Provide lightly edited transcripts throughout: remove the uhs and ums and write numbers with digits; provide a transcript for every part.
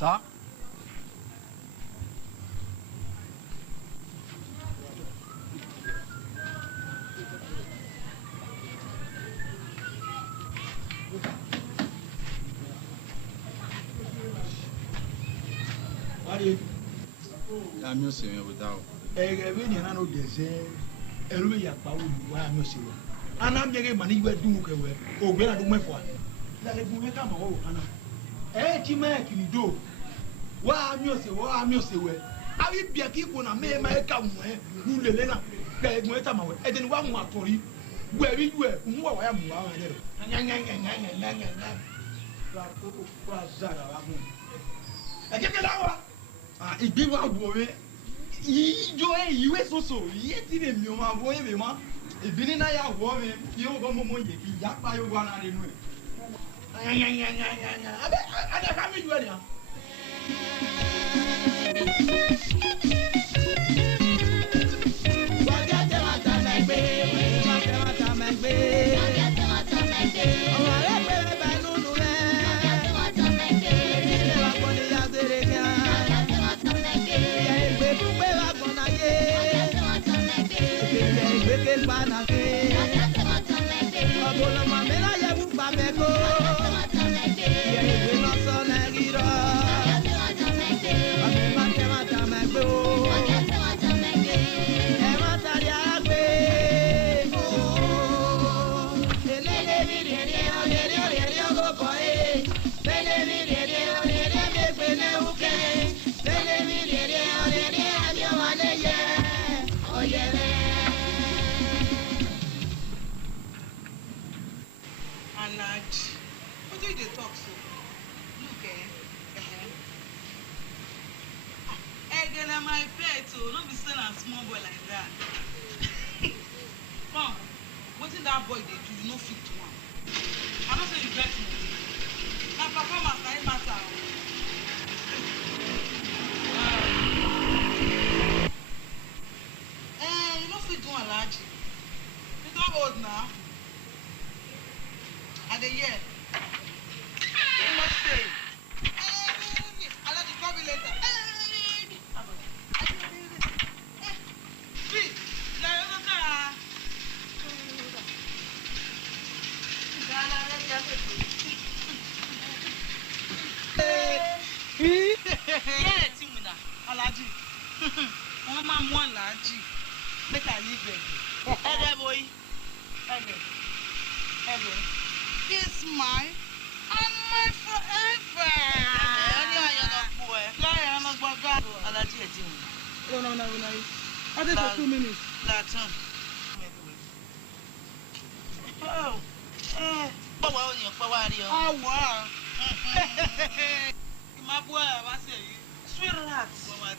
Ça. La mieux c'est un retard. Veni no dese elu ya pa wo wa mi se wa ana mi ge mani we du ke we o gbe na du mefo la le bu me ka ma wo ana ti me ki do wa mi se we abi bia ki ko na me ma ka mu nu le na gbe mu ta ma we e de ni wa mu atori bu e bi mu wa ya mu wa de la ko ko zara wa mu e ke la wa igbe wa wo we ijo iwe soso iye ti le mi o ma wo ebe ma ebini na ya wo mi ki o go mo ye ki ya pa yo wa na re nu e abe ada ka mi ju e ya What do you talk so? Look, girl, am my pet, so don't be saying a small boy like that. Come, what did that boy they do? You know fit to one. I'm not saying you get me. My performance na matter. You know fit to one large. You don't old now. At the year. You must say. I'll let you call me later. Please, let me look at yeah, Timina, Alaji. Oh, my one Alaji. Make I leave it. Hey, boy. Hey, kiss mine and mine forever. No. I did for 2 minutes. Latin. Oh. Oh, wow. My boy, I say, sweetheart. Sweetheart.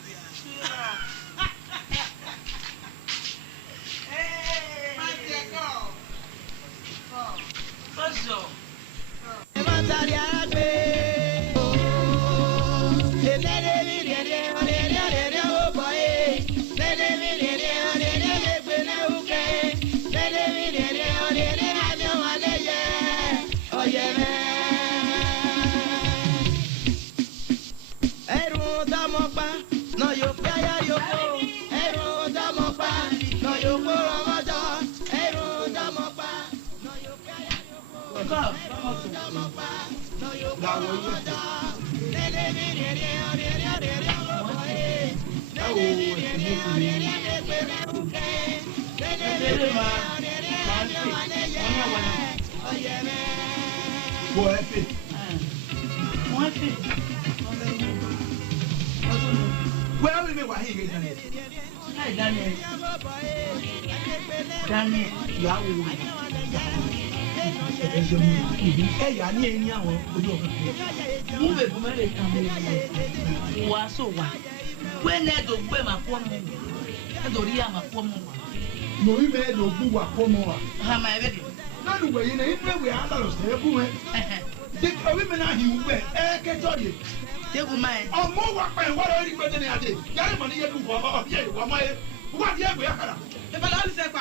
Hey, my dear girl. What's up? No, you Where will we hear Daniel? Daniel, Yahoo. Hey, I need any hour. Move it from America. Was so what? When I don't wear my form, I don't hear my form. No, we made no boo at Pomo. How am I ready? Not the way in the way I understand. The women are you wear, I can tell you. They will mind. Oh, more work and what are you better than I did? Young money, you what you have? If I said,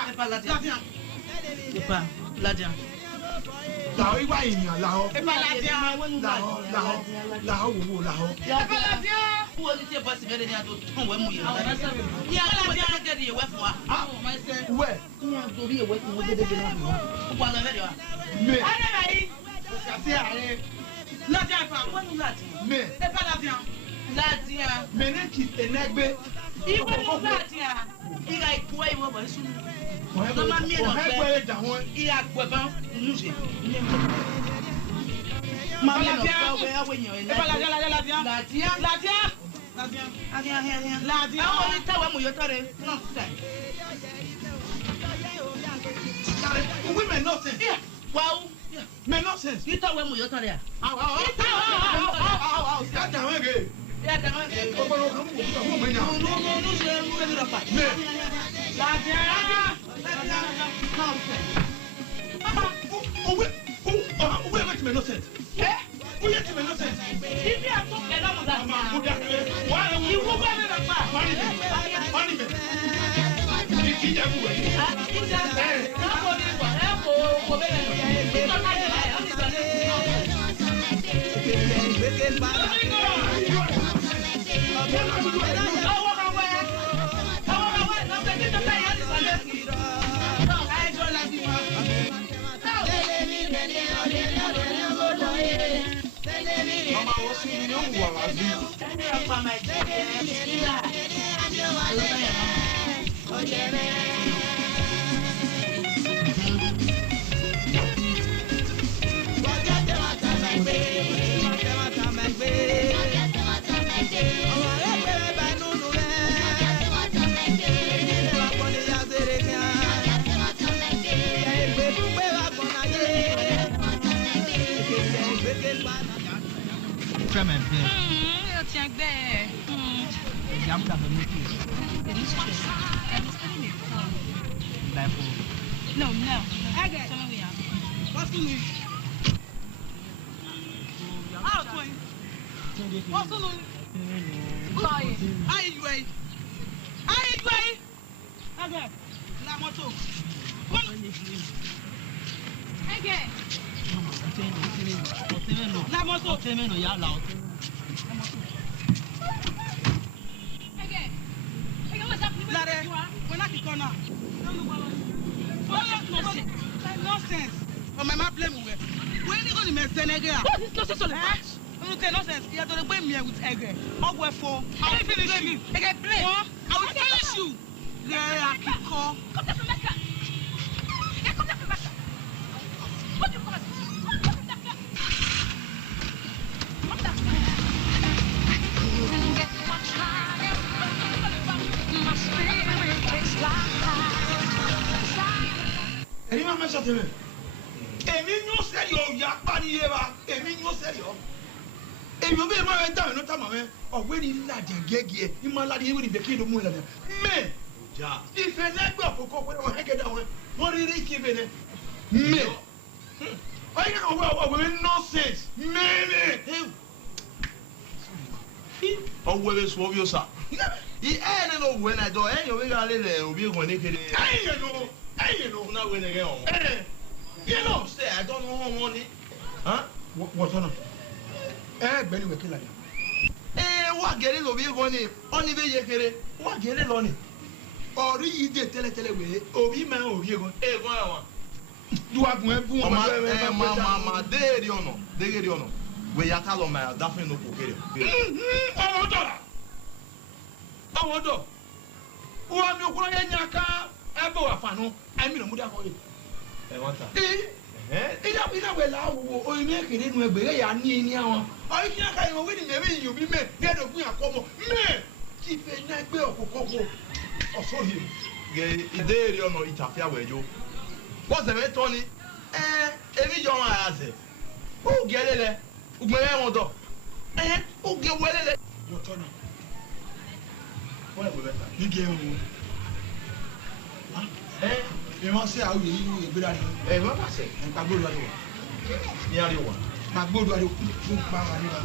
Ladian. Now, if I in your lao, if I lao, who was it your possibility to when we are? Yeah, I get you where? You have to be working with the while I me, Latia, Meneki, and Nagbe, even Latia, he like way over soon. Whatever that one, he had weapon, music. Mamma, when you're in Latia, Latia, I want to tell them you're telling nonsense. Women, nonsense. Wow. Mais non sense. You talk when you talk there. No. I got it. What's going on? What's going on? IYELEKUTE. Okay. La moto. Okay. La moto. Ya la. Okay. What's up? We're not the corner. Nonsense. Oh, my mom blame me. When you go to my Senegal? What is nonsense on the match? Okay, nonsense. You have to blame me with egg. I'll go for. I will finish you. I will finish you. Yeah, I keep call. Come to Mecca. Yeah, come to Mecca. What do you call it? Come to Mecca. My spirit takes life. Any man shot him. Emi no serio ya pani eba. Emi no serio. Emi obe ma enta no tama me. O we ni laje gege. Ni ma lade we ni be kido mu la. Me. Ja. If e na gbo foko ko o hege da won. Won ri ri ki be ne. Me. O ya o we nonsense. Me. O we so obvious sa. I ene no we na do enyo we ga le obi ko ne kede. Enyo. Hey, you know, now when they get on. You know, say, I don't know how money. Huh? What's on? Benny will kill you. What get it over here? Only be ye. What get it on it? Or you did tell way. Obi man over here. One. Do I go and do Mama, they don't know. We are telling my definitely no poker. I want to. Who are you going to Yaka? I go a fan. I mean, I'm going to. I want that. Ina wela wo o ime kere nu egbe ya ni ni awon o kin aka yo we ni me yin bi me get do kun akomo me ti fe na gbe okokoko o so him Ge ide ri ono itafia wejo what's the way Tony emi jo wa ase o gelele ugbere won do o ge welele wo Tony o le beta ni ge won e won se awu yi ni egbe da ni ma pa se pa gbodu ari wa ni ari wa ma gbodu ari fun pa wa ni wa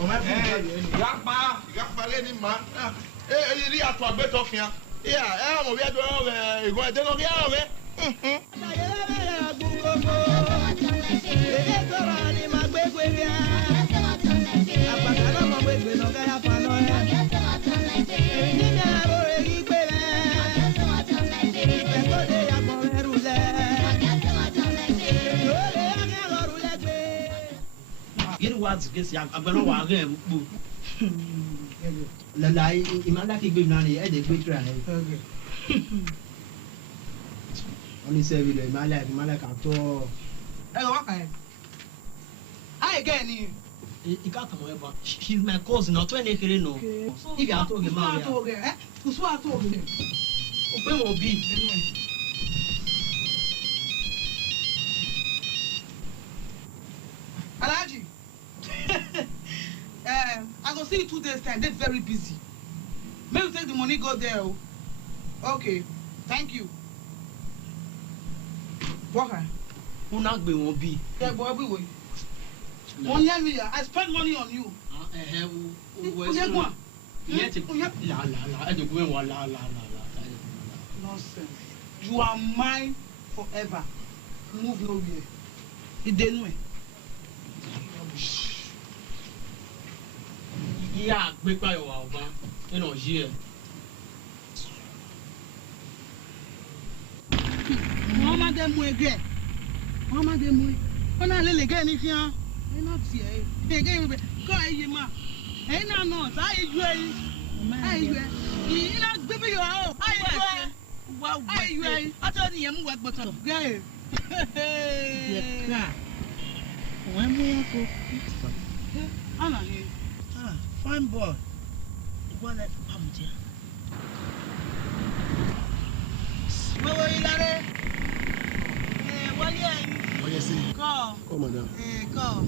o ma fi ge ni ya pa le ni ma ri ato agbeto fian ya mo bi ado egun ede no bi ara me What gets young? I'm going to walk in. The lie, Imala give money at the quick ride. Only say with Malak after. Hello, okay. Hi again. You can't come over. She's my cousin, not 20 years no. If you are talking about it, who's what talking? open will be. Alaji. I go see you 2 days time. They're very busy. Maybe take the money, go there. Okay. Thank you. Walker. Who not be won't be? Yeah, boy, we will. 1 year me, I spend money on you. Nonsense. You are mine forever. Move nowhere. You didn't win. Yeah, quick by your you know, here. Mama dem we again. Mama dem we. When I lay again if you are not here. Again, go ahead, ma. Hey, no, no. You not baby you are. Wow, I told you work but guy. When we are go. Anna here. Fine boy. What that pump here? What were you there? What you say? Call. Oh, madam. Call.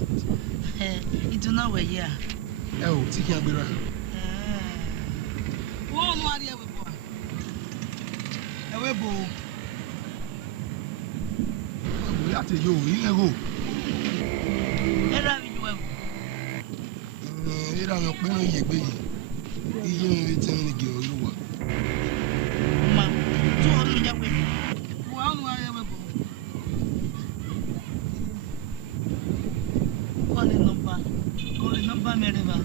You do not wear here. Oh, Tiki Abira. Oh, no idea with boy. Away, boo. We are to you, you go. Era no pé no yegbe yìí iye mi ti ń ge olúwa. Ma tó ọdún yẹ pé wà á yẹ wẹ̀ bọ̀. Call the number mẹ́rin bá.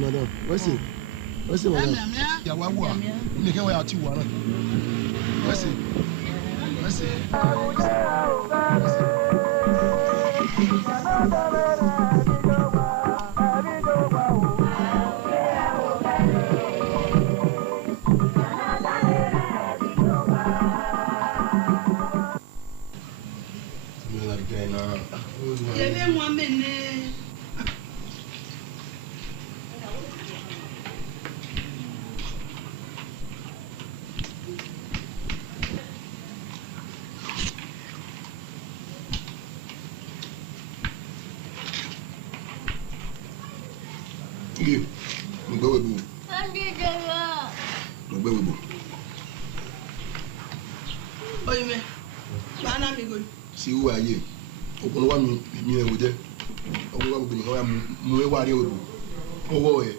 Madam, wẹ́sì madam. Yàwá wù à, ní kí wọ́n yà ti wù à náà. Wẹ́sì. Give. Mgbewebo. Oye me. Bana mi go. Si wo aye. Okun wa mi e wo je. Okun wa gbogbo nǹkan wa mu e wa ri odo. Owo e.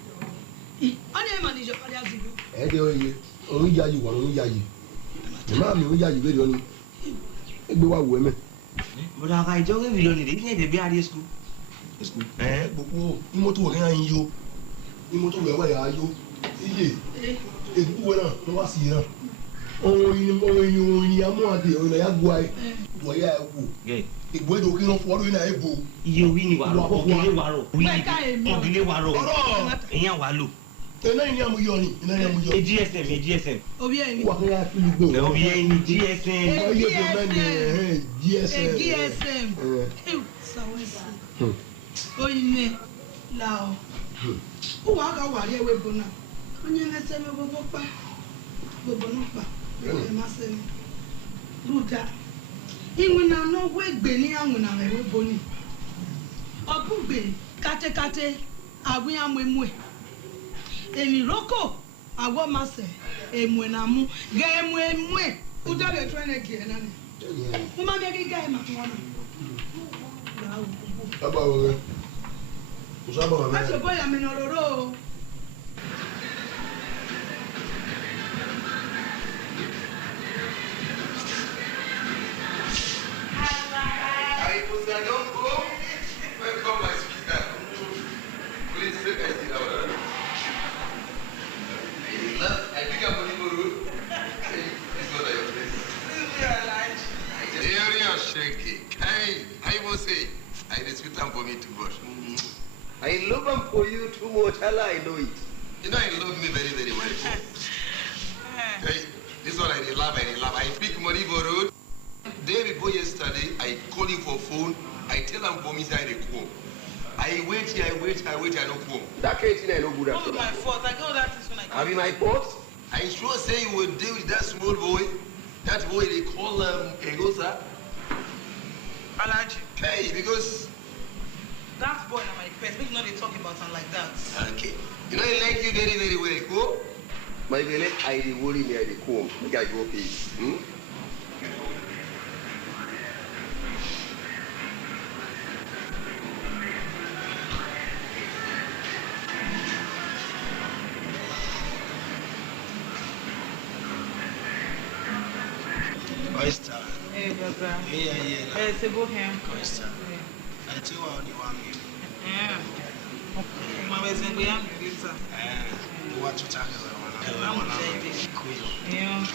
Ani e manager odi azigo. E de oye. Orun ya yi wa orun ya yi. Ma mi o ya yi be ri oni. Egbe wa wo e me. But I go in million in the BRD school. School. Gbogbo imoto re an yo. Imoto we wa ya yo. Iye. Ebu we na lo wa si na. Oyin amu ade o ya gwa e. to ya ego. Yeah. Igwe do kin fo do na ego. Iye orí ni waro, ogile waro. Ogile waro. Eyan wa lo. Ena ni amu yo ni, ena ni amu yo. GSM. Obi ẹni. Wa kan ya fi lugbo. Obi ẹni GSM. Oye do men GSM. GSM. Sawesi. Oyine lao. Uwa ga wa re we bona. Onye na se me gbogbo pa. Gbogbo no pa. E ma se ni. Luda. Inwe na no we gbe ni anwe na we boni. Ogugbe kate agun amwe. Eni roko agwo mase emwe na mu ga emwe uja le train again na ni mo ma ge ga ma tun ona Baba o usaba wa a se boya me no roro I was I don't go. Welcome my speaker. Please take a seat down. I think I'm going to root. This one your place. Area shaky. Hey, I must say, I dispute them for me too much. I love them for you too much. Allah, I know it. You know, I love me very, very well. Hey, this one I love. I pick money for road. Day before yesterday, I call him for phone. I tell him for me side the home. I wait, I don't come. That can't I no good at all. Not my fault. I got that is when I Have you my fault? I sure say you will deal with that small boy. That boy they call Egosa. Alaji. Hey, because That boy na my pet. Make you know they talk about him like that. okay. You know I like you very, very well, cool? My belly, I dey worry me, I dey come. Make I go pay. Oyster. Hey, brother. Yeah. Hey, say go here. Oyster. I tell you what you want me. Yeah. My husband, we am later. What to talk about? I'm excited. Yeah.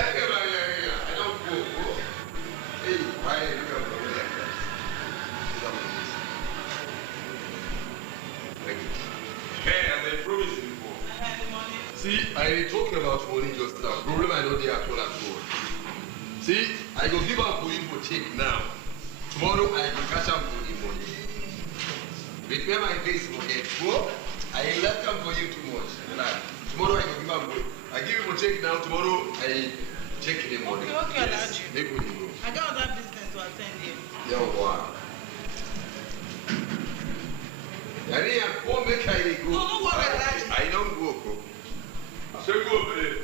I don't go. Hey, why are you coming from like that? Thank you. Hey, I'm a promise before. See, I talking about money just now. Problem I know they are at all. See, I go give up for you for check now. Tomorrow I go cash up for the money. Prepare my face for it. I left them for you too much. Tomorrow I go give up for you. I give you a check now. Tomorrow I check in the morning. Okay, yes. Make me go. I got other business to attend here. Yeah, wow. I didn't go make I go. No worry, I don't go. So go, babe.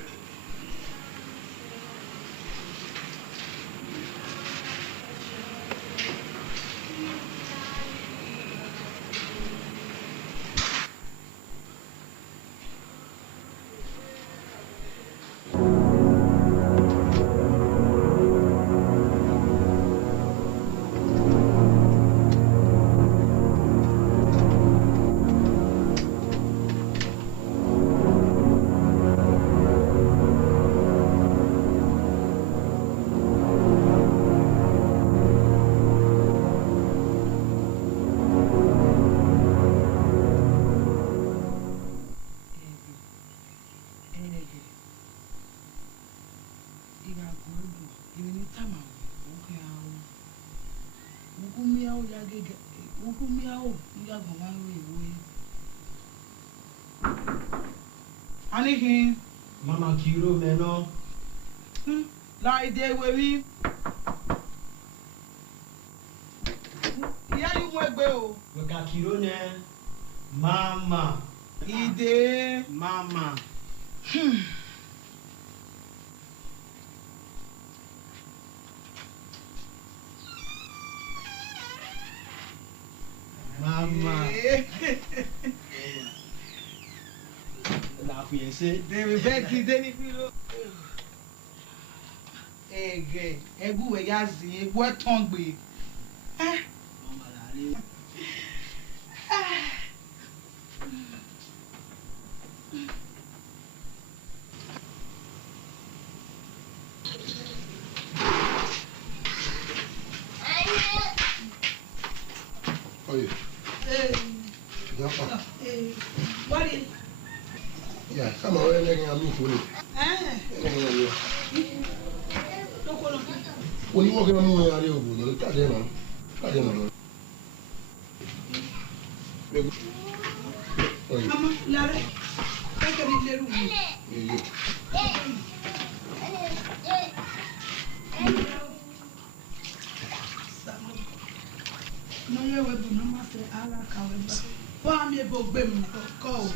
Anything? Mama Kiro Meno. Lie there with me. Yeah, you went go. Weka Kiro ne. Mama. Ide. Mama. Mama. La fiancée. They will beg you, then if you look. Ege, egu we yazi, egu etongbe. Oye. What is? Yeah, come on, we're going to move for it. When you walk in a moon, I will cut in. Mama, Lara, take a little room. No, you will be no master. I like how it. Why me book bim call?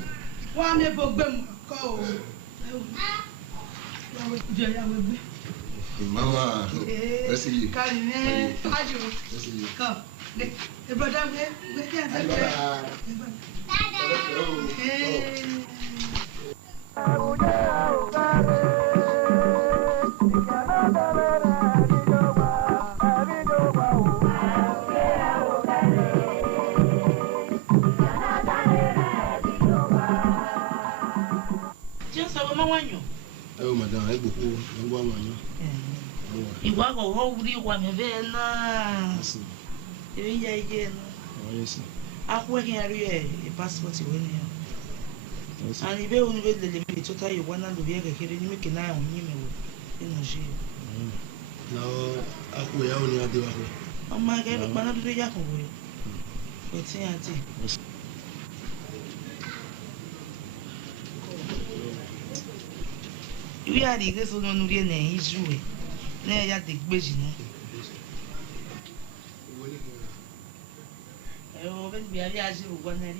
Why me book bim call? Mama, let's see you. Come, Let's see you. come. The brother, we can't Oh, madam, I go home. You are going to one event. Again. I'm working a passport in here. And if you only wait the limit to tell you one and the vehicle here, you make an eye on him in the ship. No, I only do. Oh, my God, but not the Yaku. It's here. We are the guest on the name, he's doing. Nay, I think busy. Oh, but we are as you one and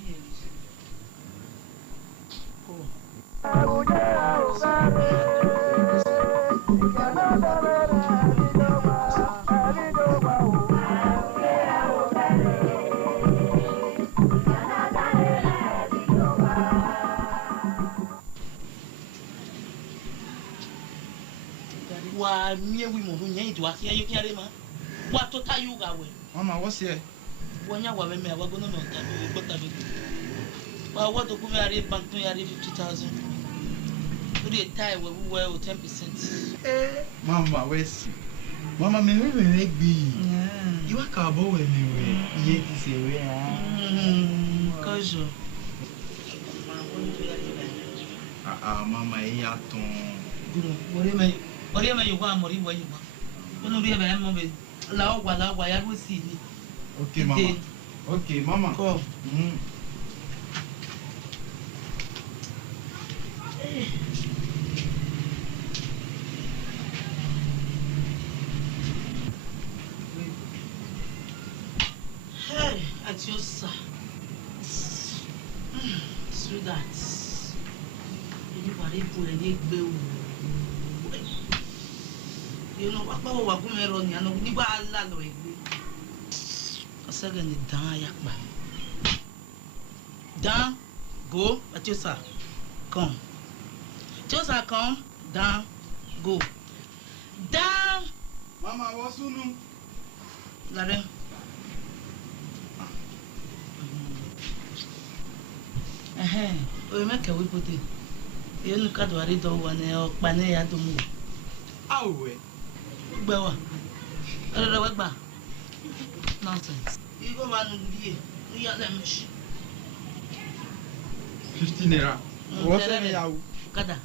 why, me women who need to hear you carry man. What to tell you, Gawain? Mama, what's here? When you were me, I was going to know that. Well, what do we are bank to 50,000? Put a tie where we were 10%. Mama, where's Mama, me make be. You are cowboy with me. Yet is a way. Cause you. Mama, I what am I? Want more? You want? When we have a moment, Lao, I will see. Okay, Mama. Okay, Mama. Go. Hey, at your sir. Sweetheart. Anybody pull a big bill? You know what? What going on? I know you are allowed. A second, down, Yakba. Down, go, at your sir. Come. Just come, down, go. Down. Mama, what's soon? Lare. We make a whip with it. You look at what it all one or Panea to move. Oh, Bewa. Nonsense. You go on here. We are them. 15 naira. What's that? Kada.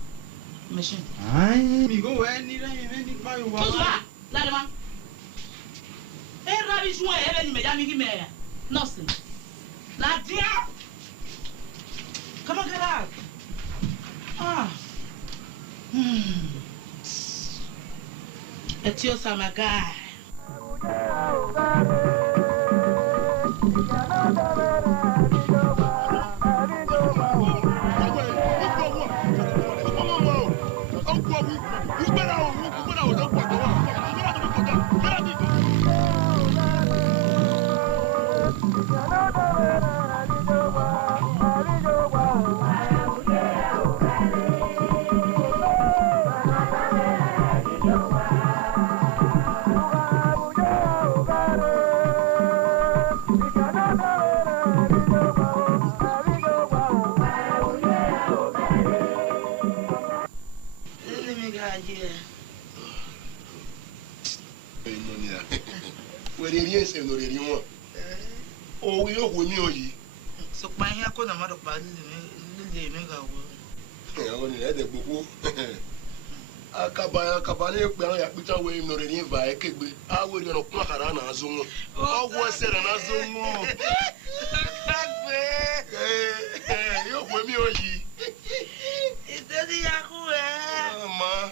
Machine. Ay, me go any buy one. Ladman. Hey, rubbish one, heaven, Madame Mayor. Nonsense. Ladia. Come on, get out. Ah. It's your summer guy. rien c'est no rien moi. O wi o mi oyi. So pa hin akọ na ma do pa le mega wo. O ni de gbogbo. Akaba ni pe an ya pita we no rien va e kegbe. A we ri ono kun akara na azu won. O wo se na azu won. Yo we mi oyi. Itodi yaku Ma.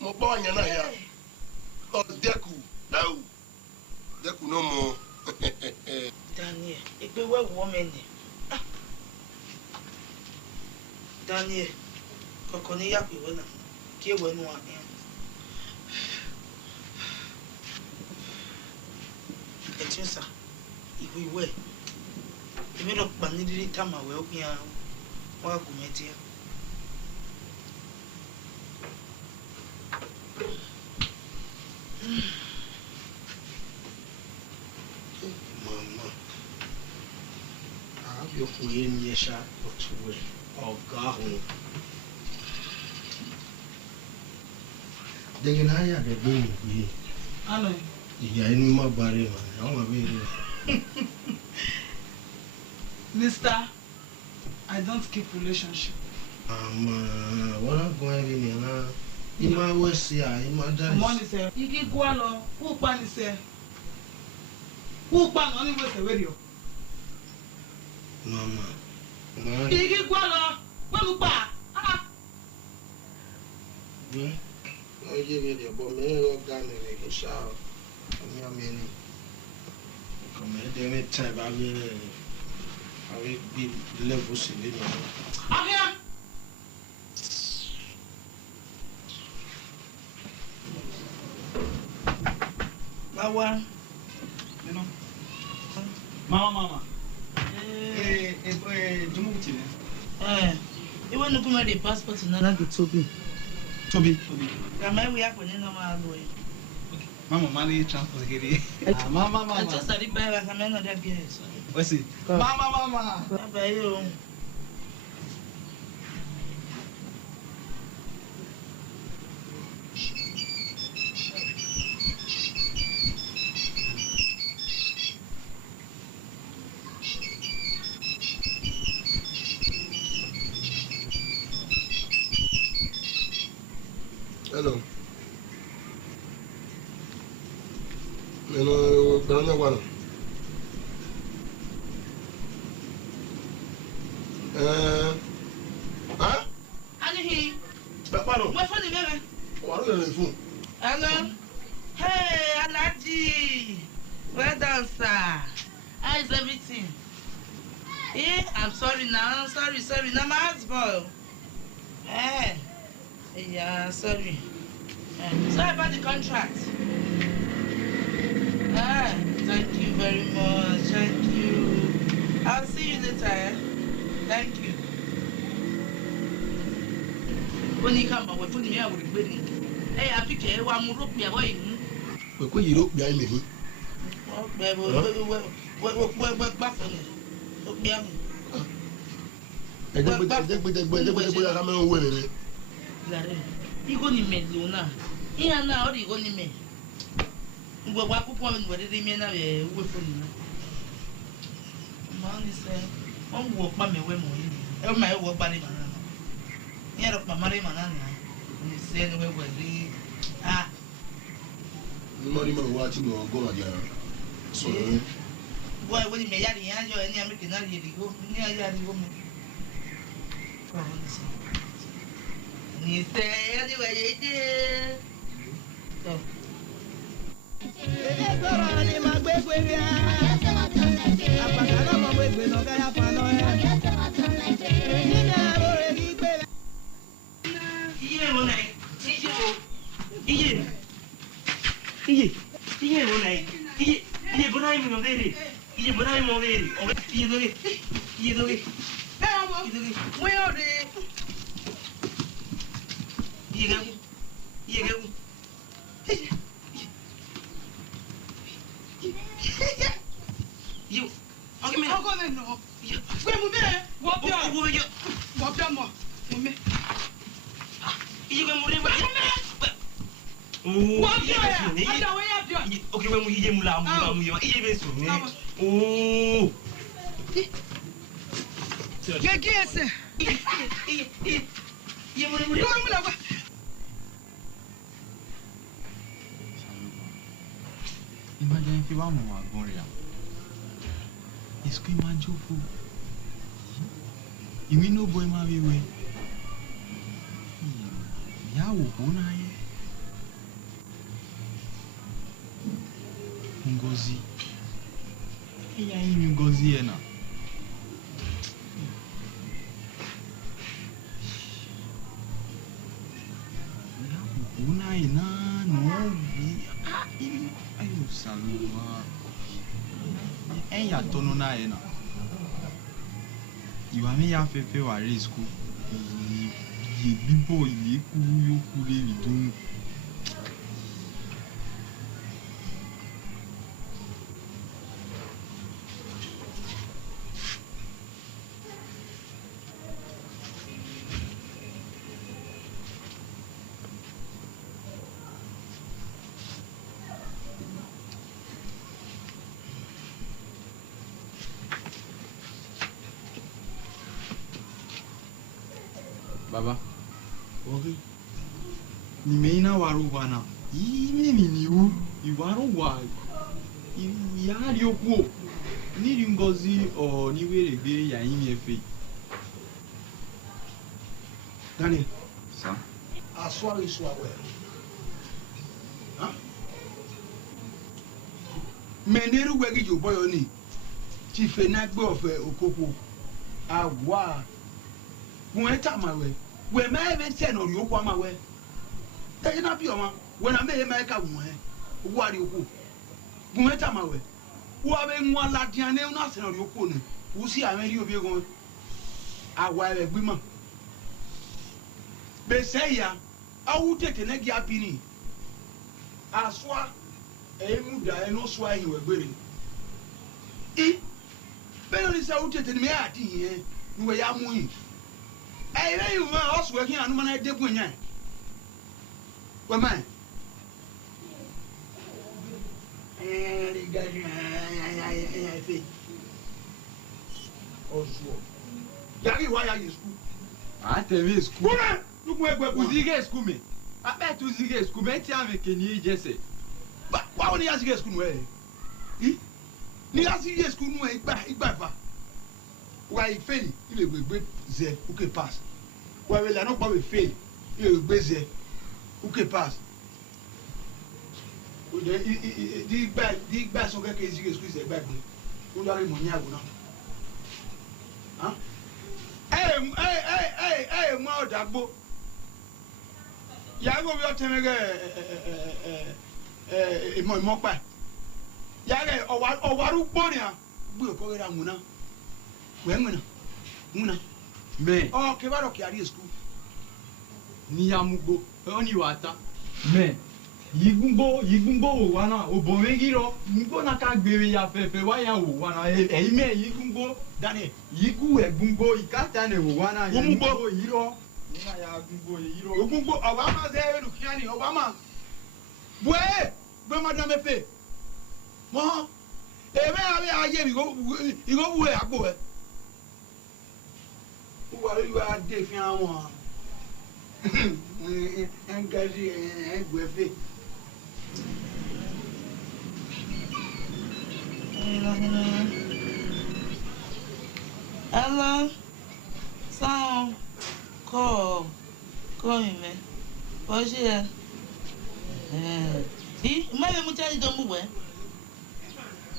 Mo pa yan na ya. O deku. Au. Deku no mo. Daniel, igbe we wo me ni. Daniel, koko ni yaku we na. Ki we nu an. Etinsa. Igbe we. Emi do pa ni diri tama we okun ya. Wa ku meti. Mama. Eu fui em Yesha, eu ao carro. Daí na área de bem fui. Ah, não. E aí não me barei, mano. É uma vez. Mister, I don't keep relationship. Mama, what I'm going to be now? Ima wesi a, ima dance. Money say, igi gwa lo, who pan say? Who pan only way say radio? Mama. Igi gwa lo, where you pa? Ah. Yeah. I give you the but me go gane me go shout. Me ameni. Come here, dey me type I will be level silly. Again. Mawa. You know. Mama. Jumuti ne. Iwe no kuma the passport na na Tobi. Tobi. Kama we yakọ ni na ma lo e. Mama mani transport here. Mama. I just started by like I'm not that girl. What's it? Mama. Baba yo. Hello. Pero no guardo. Anihi. Paro. Mo phone me me. Waro le phone. Hello. Hey, Alaji. Well done, sir. How is everything? I'm sorry now. Sorry. Now my husband. Yeah, sorry. Sorry about the contract. Thank you very much. Thank you. I'll see you later. Thank you. When you come, we're putting me out with wedding. Hey, I pick a one more rope. We're going. We're going to look behind me. We're buffering. Look behind me. Igo ni medluna. Iya na ori igo ni me. Ngwa kwa kupo mi wede de mi na we phone na. Man is on wo pa me we mo yi. E ma e wo pa ni mana. Ni ro pa mari mana na. Ni se ni we wede. Mari ma wa ti mo go ma ja. So boy when me ya ni anjo ni ameke na ri digo. Ni ya digo me. Ni se ni we ye. You. Okay, me. I'm gonna know. Where we be? What you? What you mo? Me. You go more. What you? What you? Okay, when we hear mula, even so. Oh. Yes. Imagine if you want more Goria. It's scream and jofu. You mean no boy, my way? Yawo, Bonaye. Ngozi. Iya imi Ngozi ena. Bonaye na no bi. Ayo saluma. Enya tono na ena. Iwa mi ya fefe wa re school. Ye bibo ye ku yo ku le bidun. Baba. Okay. Ni meina waru wana. Imi ni u. Iwaru wa. Ya rioku. Ni Ngozi o ni were gbe ya imi efe. Daniel. Sa. Aswari swawe. Huh? Meneru wegi jo boyo ni. Ti fe na gbe ofe okoko. Awa. Mweta mawe. We may even send or you kwa mawe. Take up your man. When I may make a woman. What you go? Mweta mawe. Who have been one Latian nothing or your cone. Who see I made you be going. I wear a woman. They say ya. I will take a leg yapini. I swear. A muda and no swear you were wearing. Eh? Benin is out at me at here. You were yamuing. Hey, you man, also working on one I did when I. Well, man. Yagi, why are you school? I tell you school. Look where Uzige school me. I bet Uzige school me ti ame kenye jese. But why would you ask school where? Ni ask school no igba fa. Why fail? Il will be there. Okay, pass. Why will I not probably fail? Il will be there. Okay, pass. The back so que easy excuse the back. Who don't money aguna? Huh? Hey, more dagbo. Yago bi o temege mo pa. Yare owaru gbori a gbe ko ra muna. Muna. Me. Oh, ke baro ki ari school. Ni amugbo. Oni wata. Me. Yigungbo wana obomegiro. Ngbo na ka gbere ya fefe wa ya wo wana. Ime yigungbo. Daniel. Yigu egbungbo ikata ne wo wana. Yigungbo yiro. Nina ya gungbo yiro. Ogungbo Obama ze ru kiani Obama. Bwe madame fe. Mo. Ebe abi aye mi go buwe agbo e. You are defiant one. And Gazi and Guefe. Hello. Sound. Call me, man. What's it? See, my muchacho don't move.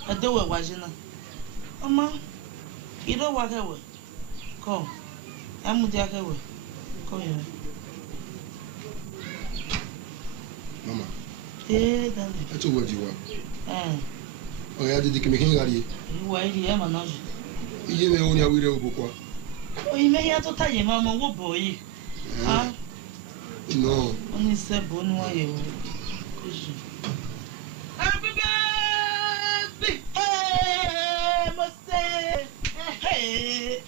I do it, watching. Mama, you don't walk away. Call. I'm with Jacko. Come here. Mama. Hey, darling. That's what you want. Oh, yeah, did you come here? You were here, man. You may only have a book. Oh, you may have to tell your mamma, what boy? Ah, no. Only said, Bon, why you? Happy birthday! Hey, must say, hey,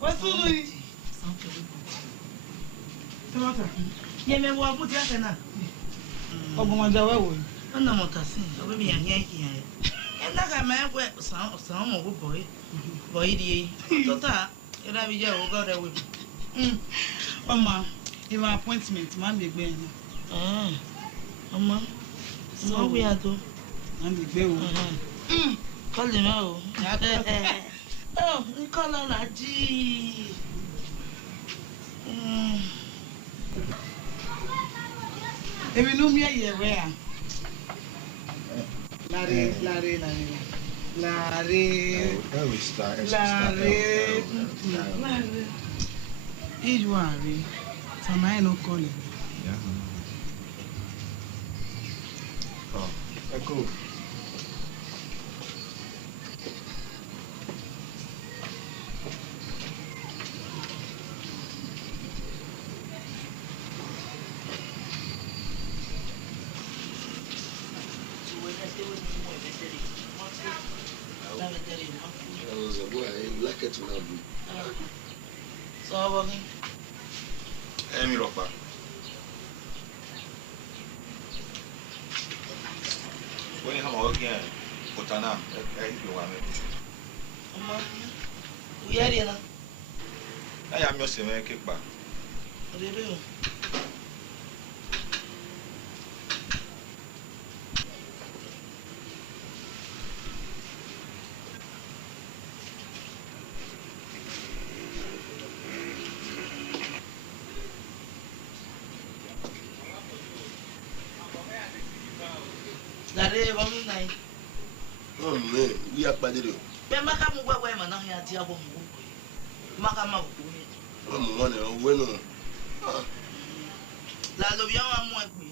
what's doing? Yeah, me walk with you now. Ogumaja wewe. Ana motasi, obi yan yan yan. Enda ka me kwe sa mo boy. Boy di. Tota, era bi je o go re we. Mama, your appointment man be gbe ni. Mama. So we are do. Man be gbe o. Call him out. Oh, we call her la G. Ebi no mi ye we a. Lare. Ijuari. Tonight no calling. Yeah. Oh, echo. So, Emi Ropa. When you have a again, Potana, you want it. we are here. I am your same kickback. Oh man, we are padre. Maka mu gwa gwa ma na ya ti abo mu. Maka ma ku ni. Oh mo na o we no. La lo bi àwọn mu epe.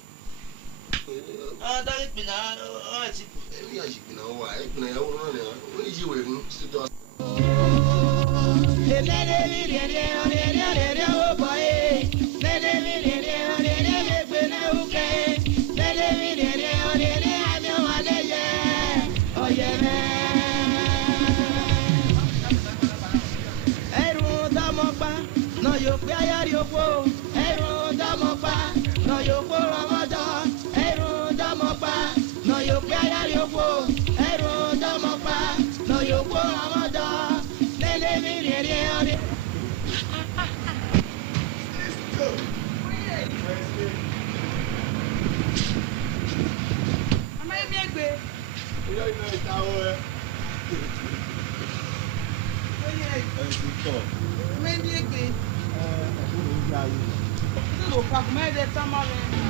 Da le pin na o ti. Emi a jipin na wa, e pin na ya wo na na. O ni ji we nu sti to.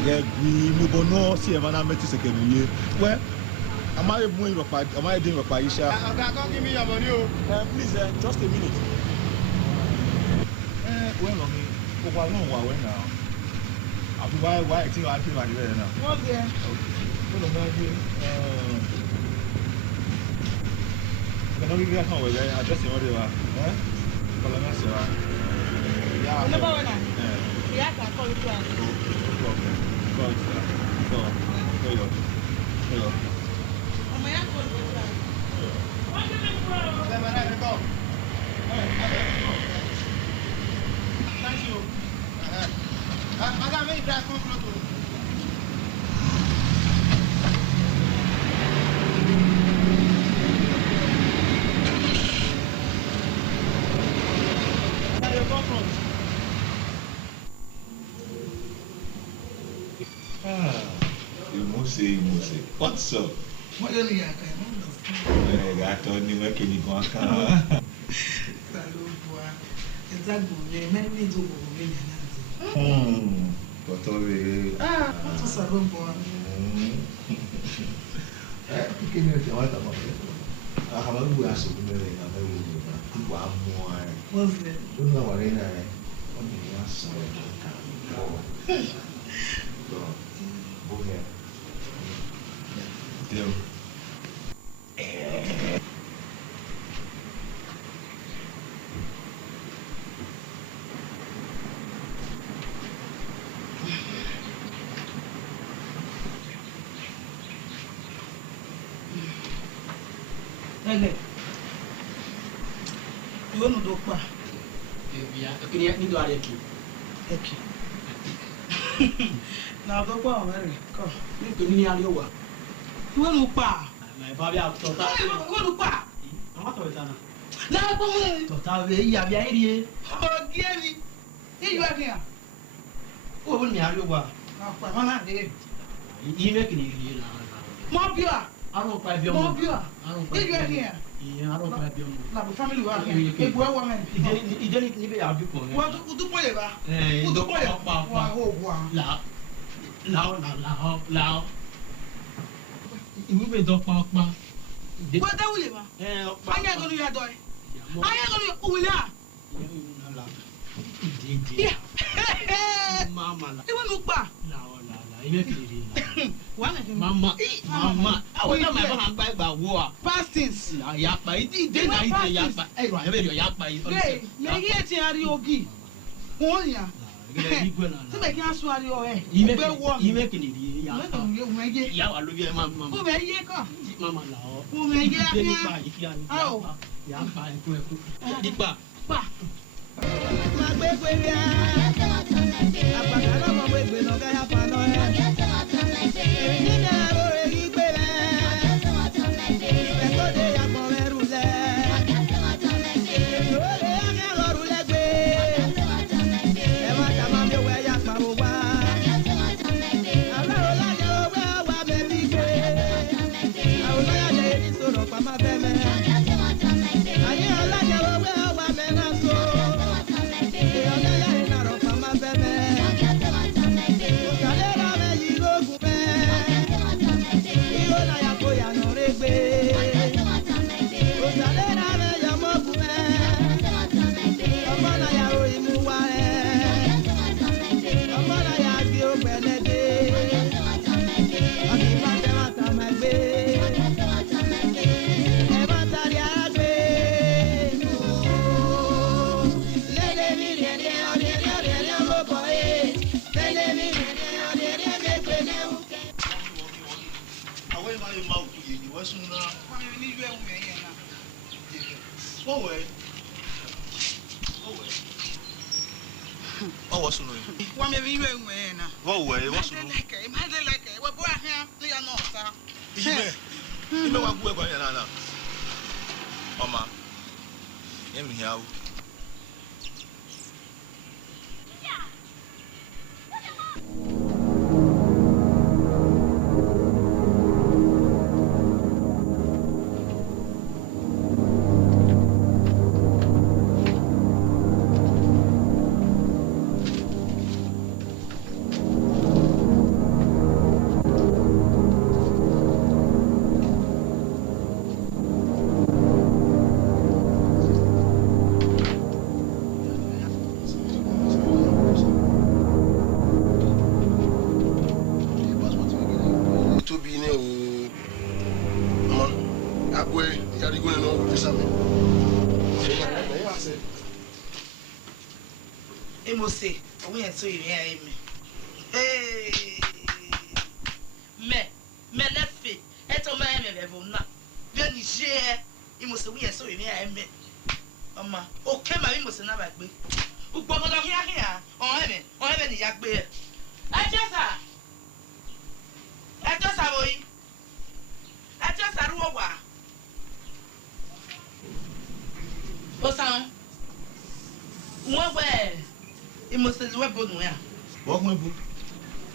Yeah, we move on. See, I'm not meeting second year. Well, am I doing your part? Am I doing your part? Isha? Can't give me your money. Please, just a minute. When on me, when now? Why I think I feel like that now? What's there? Hold on, can I give you a call? I just know they were. Yeah, Never when I. Yeah, I can call you twice. Hello. Thank you. Madam, make that cool. You must say. What's up? What do you need? I told you make any go But what was a room for? What's it? Okay. You want to do what? Yeah, okay, you do it. Okay. Na do kwa Mary. Ko. Ni to ni ari wa. Wo nu pa. Na ba bia to ta. Wo nu pa. Ama to ta na. Na ko mo. To ta we ya bia iri. O gieri. Ni yo akia. O bo ni ari wa. Na pa ma na de. Yi me kini ri na. Mo bia. Aro pa bia Mo mo. bia. Aro pa. Ni yo akia. Yi aro pa bia mo. Na bu family wa akia. E bu wa men. Ide ni be ya bi ko. Wa du po le ba. Do Po le. pa Wa ho wa. Lao. Iwu be do pa. Wa da wule ba. Anya go nu ya do. Anya go nu wule a. Yeah. Mama la. Iwe nu pa. La. Ime kiri la. Wa na Mama. Awo na ma ba gba igba wo a. Pastings. La ya pa. Ide na ide ya pa. Eh ro ebe ya pa. Hey, me ye ti ari ogi. Won ya. Igwe na. Ti me ki asu ari o e. Ime kiri ya pa. Ya wa lo bi mama. O me ye ko. Mama la o. O me ye Ide ni afia. pa iki ani. Awo. Ya pa eku. Dipa. Pa. Ma gbe gbe ya. Apaka lo mo gbe no ga ya pa no e. Ni na bo re gi gbe re. Ibe ko de ya ko meru le. Yo le ya ga lo ru le gbe. E ma ta ma me we ya pa o wa. Ala o la je o wa me bi gbe. A o la ya je ni so ro pa ma be me. Ani ala je o wa me na so. E o la ya na ro pa ma be me. O ka le ra me yi go gu me. Iyo na ya ko ya no re gbe. O ka le ra me ya mo gu me. Ọmọ na ya o imu wa e. Ọmọ na ya gbe o pele de. Abi ma te ma ta ma gbe. E ma ta ri ara gbe. Lele mi re re o re mo bo e. Lele mi re re me gbe le u ke. Àwọn ìmọ̀ ayé máa kú yìí wọ́n sún náà. Wa mi ni ju e mu e na. Wọ́n wẹ̀. Wọ́n wọ̀ sunu yìí. Wa mi ni ju e mu e na. Wọ́n wẹ̀ wọ́n sunu. Ma de like e. Wa bo ahia ni ya no ta. Ime wa kú ẹ̀kọ́ yẹn náà. Ọma, yẹn mi hìá o. Tóbi ní o mọ agbe yarigo nínú òbí sami. Emo se, o yen so ire aye me. Me lefe, eto ma me be bo na. Bi ni je, emo se o yen so ire aye me. Mama, o ke ma mi mo se na ba gbe. U gbogo do hia, o he me ni ya gbe. E just boy. E just aru wa. O san. Wọ́n wẹ̀ ìmọ̀sẹ̀lẹ̀ wẹ̀ bọ̀ nù yà. Wọ́n kún ebu.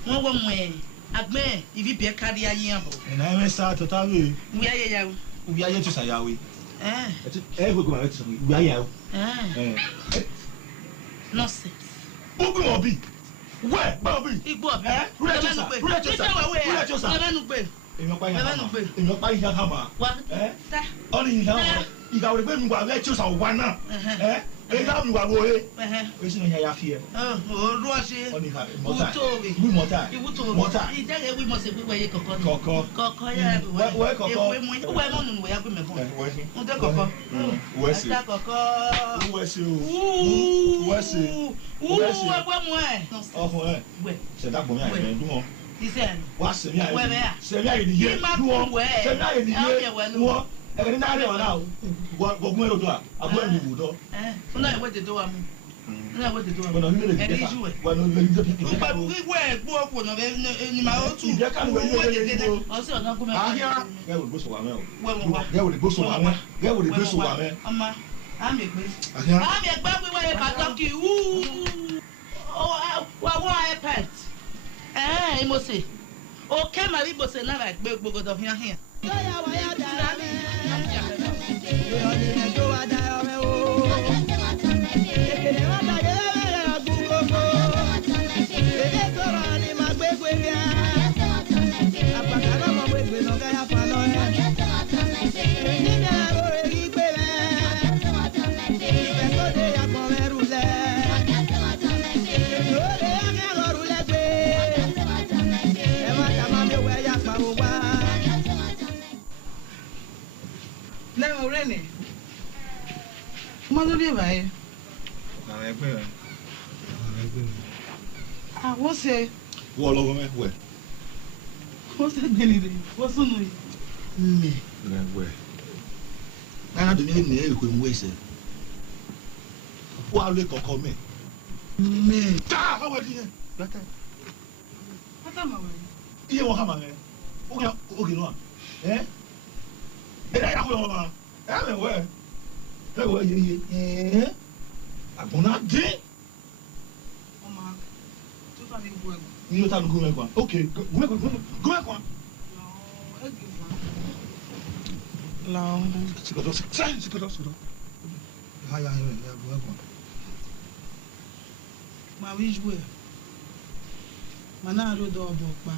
Wọ́n wọ̀ mọ̀ ẹ̀ agbẹ́ ìbí bẹ́ẹ̀ kárí ayé àbọ̀. Ẹ̀nà ẹ̀mẹ́ sá tọ́tà wẹ̀. Wí ayé ya o. Ubi ayé tó sàyàwé. Ẹ̀ gbogbo àwọn ẹ̀ tó sàyàwé. Ubi ayé ya o. Nọ́ọ̀sì. Ó gbé wọn bí. Wẹ̀ gbọ́ bí. Igbó ọ̀bẹ. Rúlẹ̀ tó sà. Rúlẹ̀ tó sà. Lẹ́mẹ̀nu gbé. Èèyàn pa ìyá hàmà. Wà tá. Ọ ní ìyá hàmà. Ìgbà wòle pé mi wà lẹ́tí òsà wà náà. Ìgbà mi wà wòle. O sì ní ìyá fi ẹ. Olú ọ̀ṣẹ́. Ọ ní ìka mọ́tà. Ìwútòrè. Ìwú mọ́tà. Ìwútòrè. Mọ́tà. Ìdẹ́rẹ̀ wí mọ̀sẹ̀ pípẹ́ yé kọ̀kọ́. Kọ̀kọ́. Kọ̀kọ́ yára bí wẹ́. Wẹ́ kọ̀kọ́. Ewé mu ìwé mọ̀ nínú ìwé yàgbé mẹ́fọ́. Mo dé kọ̀kọ́. Wẹ́ sí. Ẹ̀dá kọ̀kọ́. Wẹ́ sí o. Wẹ́ sí. Wẹ́ sí. Ẹgbẹ́ mu ẹ̀. Ọkùnrin ẹ̀. Wẹ̀. Ṣẹ̀dá gbọ̀n mi àyè dùn wọn. Iṣẹ́ ẹ̀. Wá sẹ̀mí àyè Wẹ́ bẹ́ẹ̀. sẹ̀mí àyè nìyé dùn wọn. Sẹ̀mí àyè nìyé dùn wọn. Ẹ̀kẹ́ ní náà rẹ̀ wọ̀ náà gbọ̀gbọ́n ẹ̀rọ dùn à àbúrò ẹ̀ ní ìwò dọ́. Fún náà ìwé tètè wa mu. Na wo te to. Bueno, ni le dije. Bueno, le dije. Ugba bu we gbo ko no be ni ma o tu. Ìjẹ́ ká ló ń O se ọ̀nà kúmẹ́. Ahia. Gẹ́wò lè gbósò wà mẹ́ o. Wẹ́wọ̀. Gẹ́wò lè gbósò wà mẹ́. Gẹ́wò lè gbósò wà mẹ́. Ọmọ, àmì gbé. Ahia. Àmì gbé wíwá yẹ pàtàkì. Wà wọ́n iPad. Mo se. Okay, my people say now like big bogo of here. Now, Rennie. Mother, be by. I was say, Wall over me, where? what's that Benin? What's on me? Where? I had the name when we say. Why look or me? Me. How are you? What am I? You will have a man. Okay, no. Eh? And I have I'm aware. Where you? Eh? I'm gonna do. Oma, tu fais des bois. You know, I'm going to go. Okay, go. No. Ma oui jouer. Mana ro do obo pa.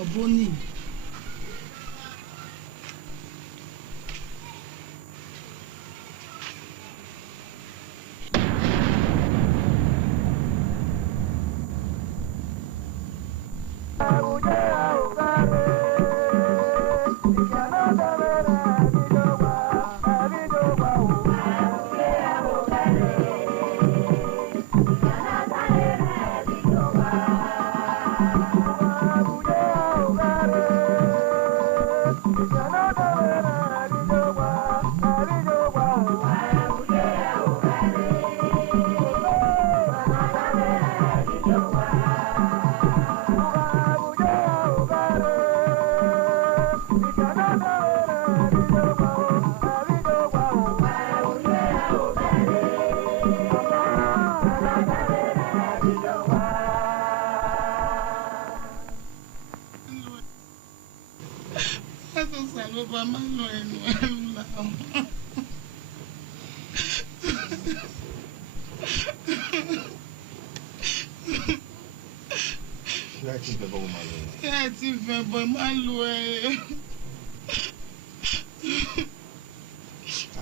Oboni.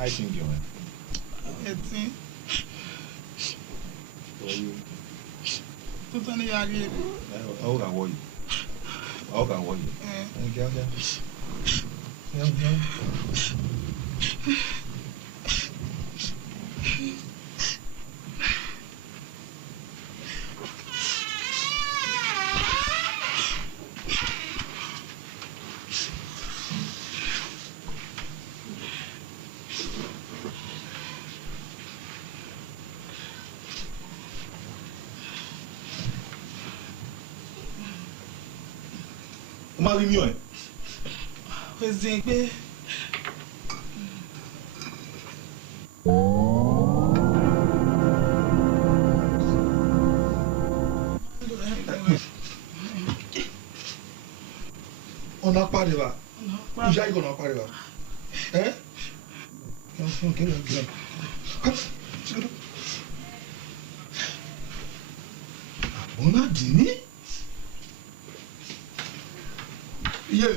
I think you are. Mali mi o. Ezegbe. On a parlé là. Déjà on a parlé là. Hein? On a dîné? Yeah.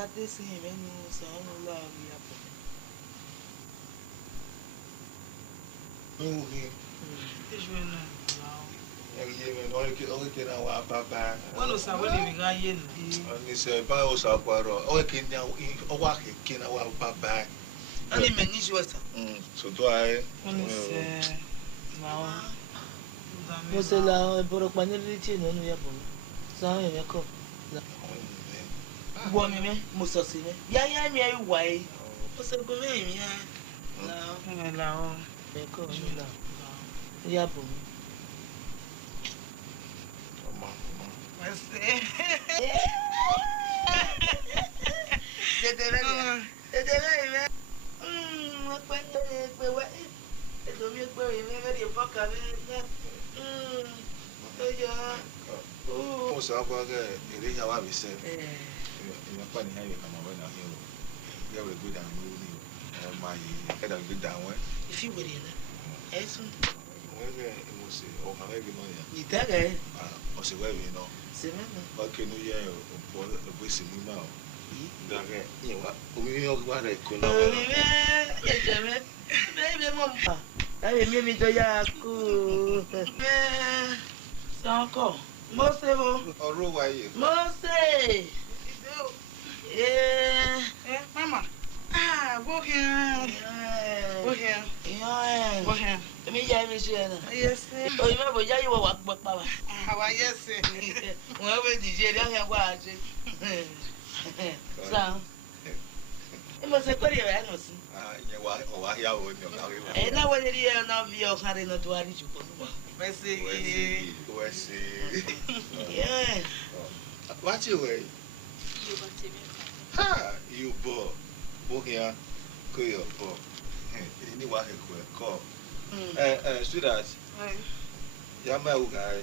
started seeing him any so love you here. One was away again. Only say, by us, our quarrel. Oh, can now walk in our papa. Only manage water. So do I. Você lá, por quando ele tinha no Japão. Só eu me co. Boa me, moça se né. Ya me aí uai. Você go me me. Não, lá. Me co lá. Japão. Mas Mama. Go here. Go here. Go here. Me yes. Oh, you remember you were what power? How I yes. Wherever DJ don't watch it. So it must have put your announcement. And now when you are not your carrying not to worry you. Yeah. What's your way? Ha! You bore. Bogia, go your bore. Anyone could call. Sweetheart. Yama guy.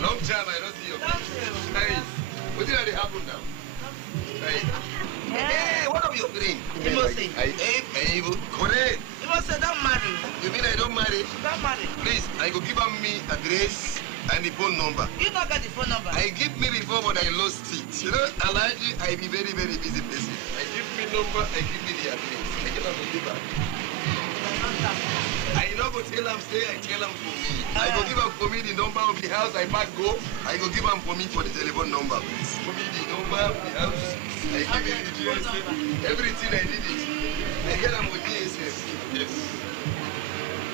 Long time I don't see your face. Hey, what did I happen now? Hey, what are you doing? You must say, hey, correct. you must say, don't marry. You mean I don't marry? Don't marry. Please, I go give me address and the phone number. You don't got the phone number. I give me before, but I lost it. You know, Alaji, I be very, very busy person. I give me number, I give me the address. I cannot give back. I no go tell him stay, I tell him for me. I go give him for me the number of the house I back go. I go give him for me for the telephone number. For me the number of the house. I give him the GSM. Everything I did it. I get him with GSM. Yes.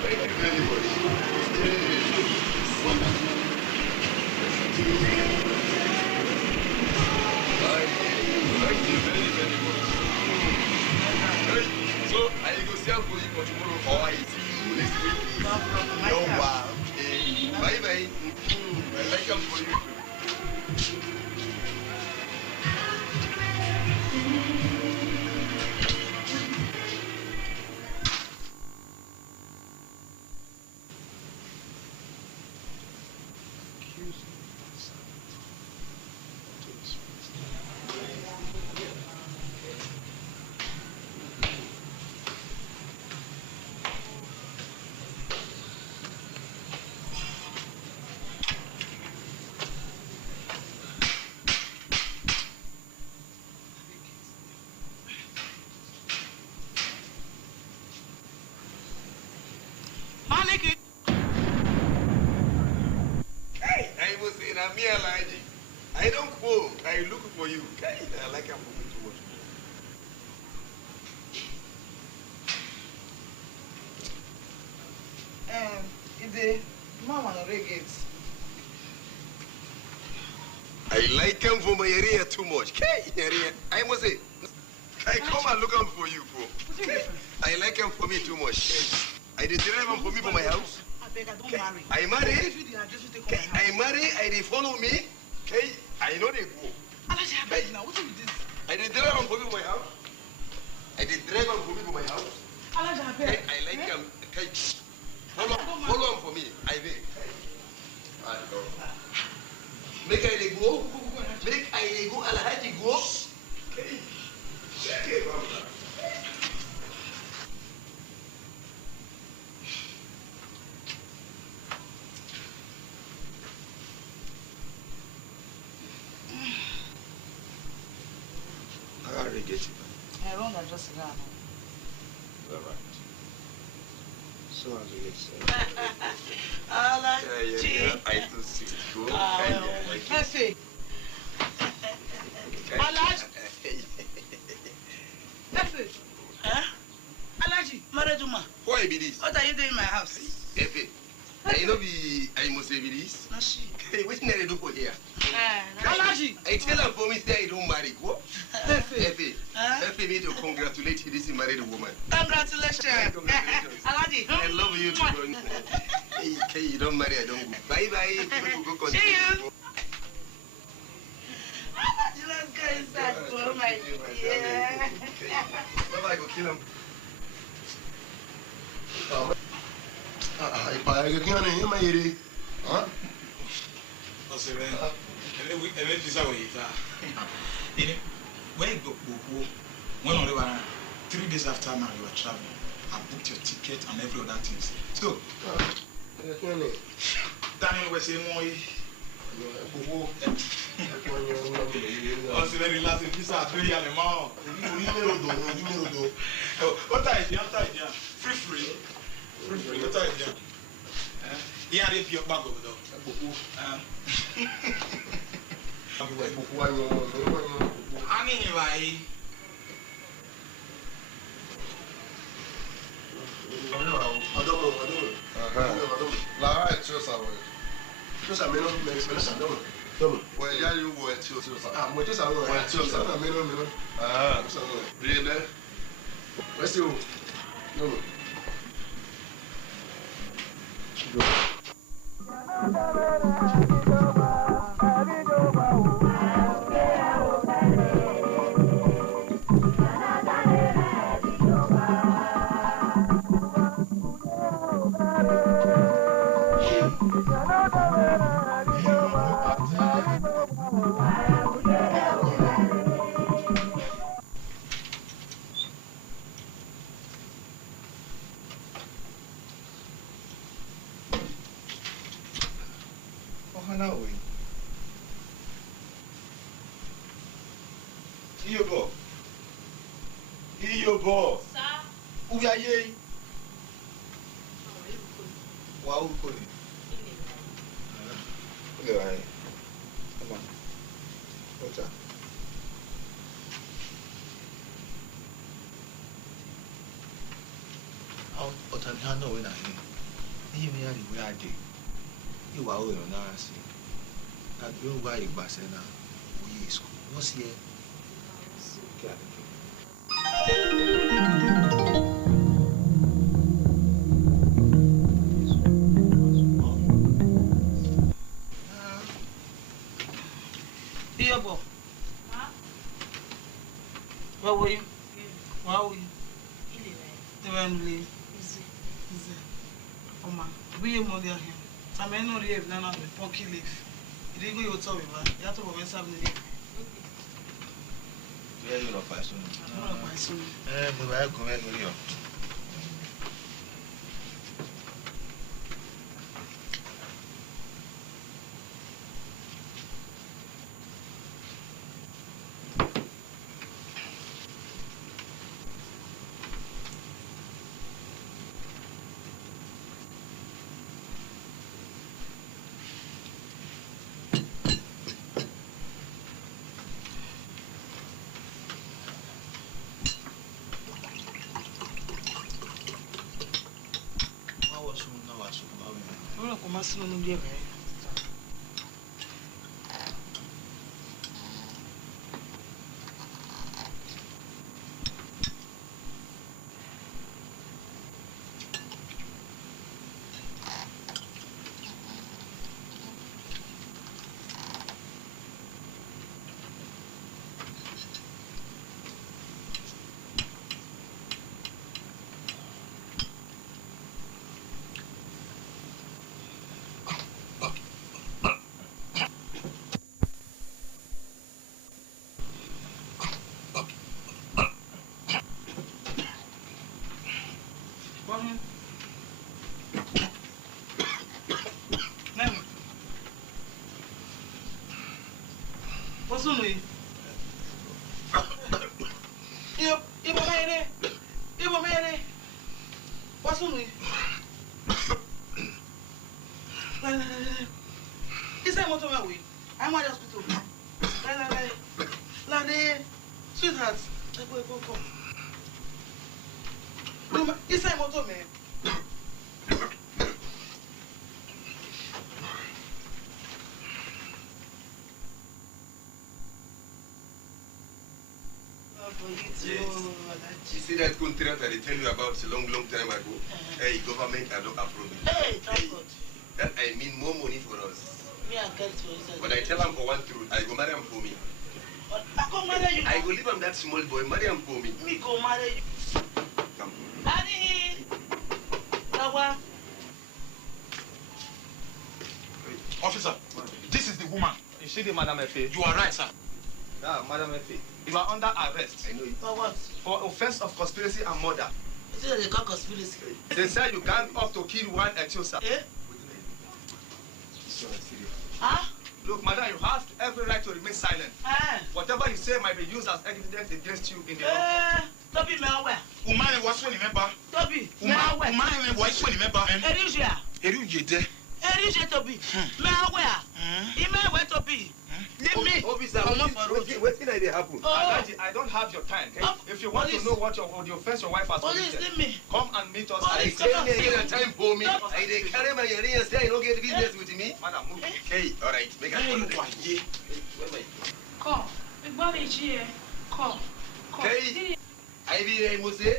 Thank you very much. Thank you very, very much. So I go see for you for tomorrow or I see you next week. No wow. Bye bye. I like them for you. I don't quote. I look for you. I like him too much. The mama no regates. I like him for my area too much. I must say, I come and look him for you, bro. I like him for me too much. I did drive him for me for my house. I marry. I marry. I they follow me. Okay, I know they go. I did drive him for me for my house. I did drive him for me for my house. I like him. Go. Make I go Alhaji go. Okay, mama. I already get you. I wrong address again. All right. So as we get said. Yeah, I do see it. Go. Perfect. Alaji. Perfect. Huh? Alaji, Maraduma. Why be this? What are you doing in my house? Efe. I know be I must say be this. No, she. Hey, what did I do for here? Alaji. I tell her for me say I don't marry. Go. Perfect. Efe. Efe need to congratulate this married woman. Congratulations. Alaji. I love you too. Hey, you don't marry, I don't go. Bye bye. Go continue. See you. Alaji, let's go inside. Oh my dear. Bye-bye, go kill him. Ipa ẹgbẹ́ kí wọ́n ní yín máa yẹrẹ. Ọ̀sẹ̀ rẹ̀ ẹ̀mẹ́ fi sáwọ̀ yìí ta. Where you go, when only 3 days after now you are traveling, I booked your ticket and every other things. So, Daniel was saying, ọ̀sẹ̀ rẹ̀ relax visa àtúnyẹ̀ yà lè mọ́. What are you doing? Free. What are you doing? Yeah, they pay your bag over there. Anyway. Lára ẹ̀ tí ó sàwọ̀ ẹ̀. Tí ó sàmì náà mẹ́rin sàdọ́mù. Wọ̀ ẹ̀yá yóò wọ̀ ẹ̀ tí ó sàwọ̀. Àmọ́ tí ó sàwọ̀ ẹ̀ tí ó sàwọ̀ mẹ́rin. Rí ẹ lẹ́. Wẹ́sí o. Iyobo. Sir. Ubi ayé. Wà ó kò ní. Ó lè wá yẹn. Ọmọ. Ọjà. Ọ̀tá ni hàn náà wẹ̀ náà yẹn. Níyì mi yára ìwé àdé. Ìwà ó yọ̀ náà sí. Àbí ó wá ìgbàsẹ̀ náà. Oyè ìsìnkú. Wọ́n sì yẹ. Kí a lè fi. Iyobo. Where were you? Where were you? They were in Lee. Easy. Oma, we are more here. I'm not leave now. The punky leaf. You didn't go your top, man. You have to go and serve the leaf. Yeah, you're not passing. I'm not passing. Mo bá gùn ẹ́ lórí ọ̀. Mas não dia velho. What's on me? Ibo mere. What's on me? Is that motor my way? I'm at the hospital. Lade, sweetheart. Go. Is that motor man? Yes. You see that contract I tell you about a long time ago? Hey, government are not approving. Hey, thank God. That I mean more money for us. Me I get to. But I tell him for one truth, I go marry him for me. I go marry you. I go leave him that small boy, marry him for me. Me go marry you. Come. Adi. Lawa. Officer, this is the woman. You see the Madam F.A.? You are right, sir. Madam F.A. You are under arrest. I know it. For what? For offense of conspiracy and murder. Is it they call conspiracy? They say you gang up to kill one Etiosa. Eh? Huh? Look, madam, you have every right to remain silent. Whatever you say might be used as evidence against you in the law. Toby, me aware. Umane was when remember. Toby, me aware. Umane was when remember. Erija. Erija. Erija Toby. Me aware. Ime aware Toby. Leave me. Officer, what thing did happen? I don't have your time. Okay? If you want to know what the offense your wife has committed, leave me. Come and meet us. I tell you, get a time for me. I dey carry my ear and say I don't get business with me. Madam, move. Okay, all right. Make a call. Come. Big Bobby here. Come. Okay. I be Mose.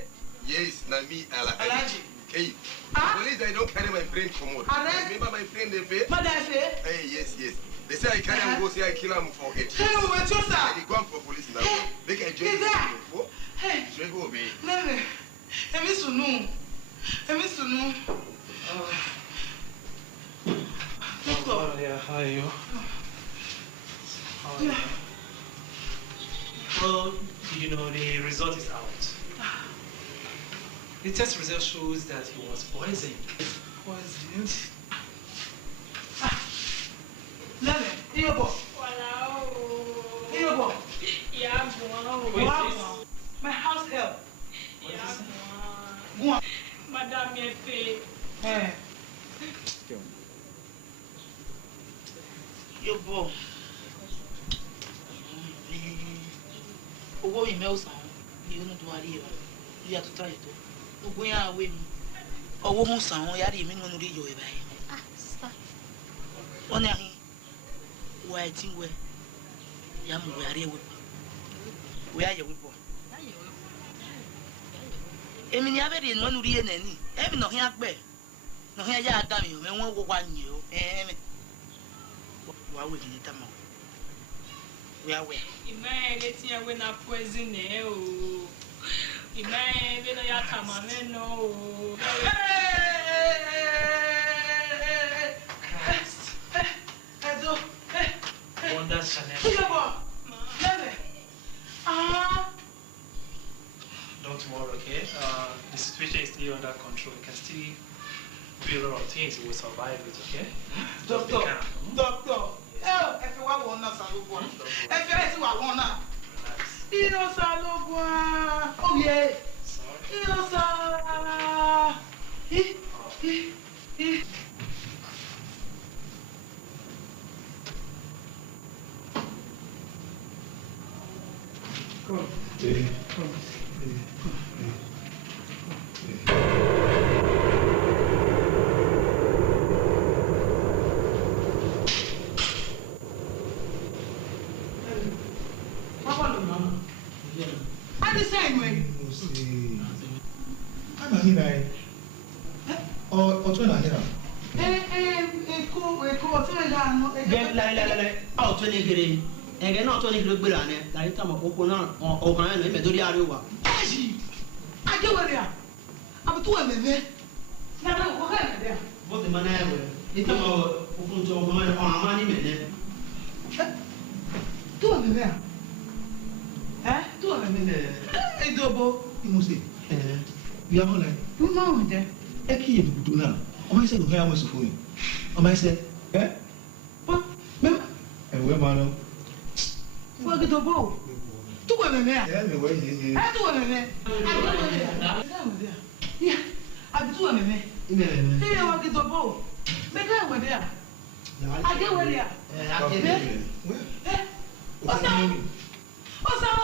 Yes, na me Alaji. Okay. Police, I don't carry my friend from what? Remember my friend Efe? Mother Efe? Hey, yes. They say I carry him go say I kill him for it. Hey, wait, sir. I go for police now. They can join you. Hey. Should I go obey? Nene. Emi sunu. How are you? Well, you know, the result is out. The test result shows that he was poisoned. Poisoned? Nene, Iyobo. Iyobo. Yeah, wow. My house help. Yeah, Madame Efe. Hey. Iyobo. Owó ìmẹ́ ọ̀sán ni ó ń dún àríyá ìyá tó táyé tó. Ogun yà wé mi. Owó ń sàn wọ́n yàrá èmi nínú rí yọ ẹ̀ báyìí. Wọ́n ní àhín wọ ẹ̀ tí ń wẹ̀ yà mú wẹ̀ àríyá wẹ̀ pọ̀. Wẹ̀ ayẹ̀ wẹ̀ pọ̀. Èmi ni abẹ́rẹ́ ìnú ẹnu rí ẹ̀ nẹ̀ ní. Ẹ̀mi nà hín àgbẹ̀ nà hín ẹ̀yà àdàmì ọ̀ mẹ́wọ́n wọ wá nyẹ̀ ọ́ ẹ̀ẹ́mẹ̀. Wà á wẹ̀ ní tàmà ọ̀. Wẹ̀ á wẹ̀. Ìmọ̀ létí ẹ̀wé na poison ẹ̀ o. Ìmọ̀ ẹ̀wé náà yà tàmà mẹ́nà o. Ẹ̀dọ́. Wonder Chanel. Iyobo. Lẹ́lẹ̀. Don't worry, okay? The situation is still under control. You can still do a lot of things. You will survive it, okay? Doctor. Ẹ fi wá wọn náà sàlógún à. Ẹ fi ẹ sì wà wọn náà. Iná sàlógún à. Ó yẹ. Iná sà. Come. Ẹ̀gẹ́ náà tó ní kí ló gbéra ní láyé tí àwọn òkú náà ọkàn ẹ̀ lọ ìmẹ̀ tó rí àríwá. Ẹ̀yì! Adéwẹ̀rẹ̀ à! Àbùtú ẹ̀mẹ̀mẹ̀! Nàdà òkú ẹ̀mẹ̀mẹ̀ à! Bó ti máa náà ẹ̀wẹ̀ ní tí àwọn òkú tó ọkàn ẹ̀ ọ̀hún àmà ní mẹ̀lẹ́. Tó ẹ̀mẹ̀mẹ̀ à! Tó ẹ̀mẹ̀mẹ̀ à! Ìdòbò. Ìmọ̀sẹ̀ bí a mọ̀ náà. Mo máa ń jẹ. Ẹ kí èmi dùn náà, ọmọ ẹsẹ̀ ló fẹ́ àwọn ẹ̀sùn fún mi. Ọmọ ẹsẹ̀ ẹ ẹ̀wẹ̀ máa lọ. Wo ki to bo. Tu wo me me. Eh me we ye. Eh tu wo me me. Ya. Abi tu wo me me. Ime me. Eh wo ki to bo. Me ka wo de ya. Age wo de ya. Ake. Osa.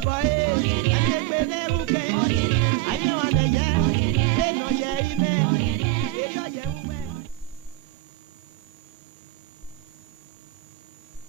Boy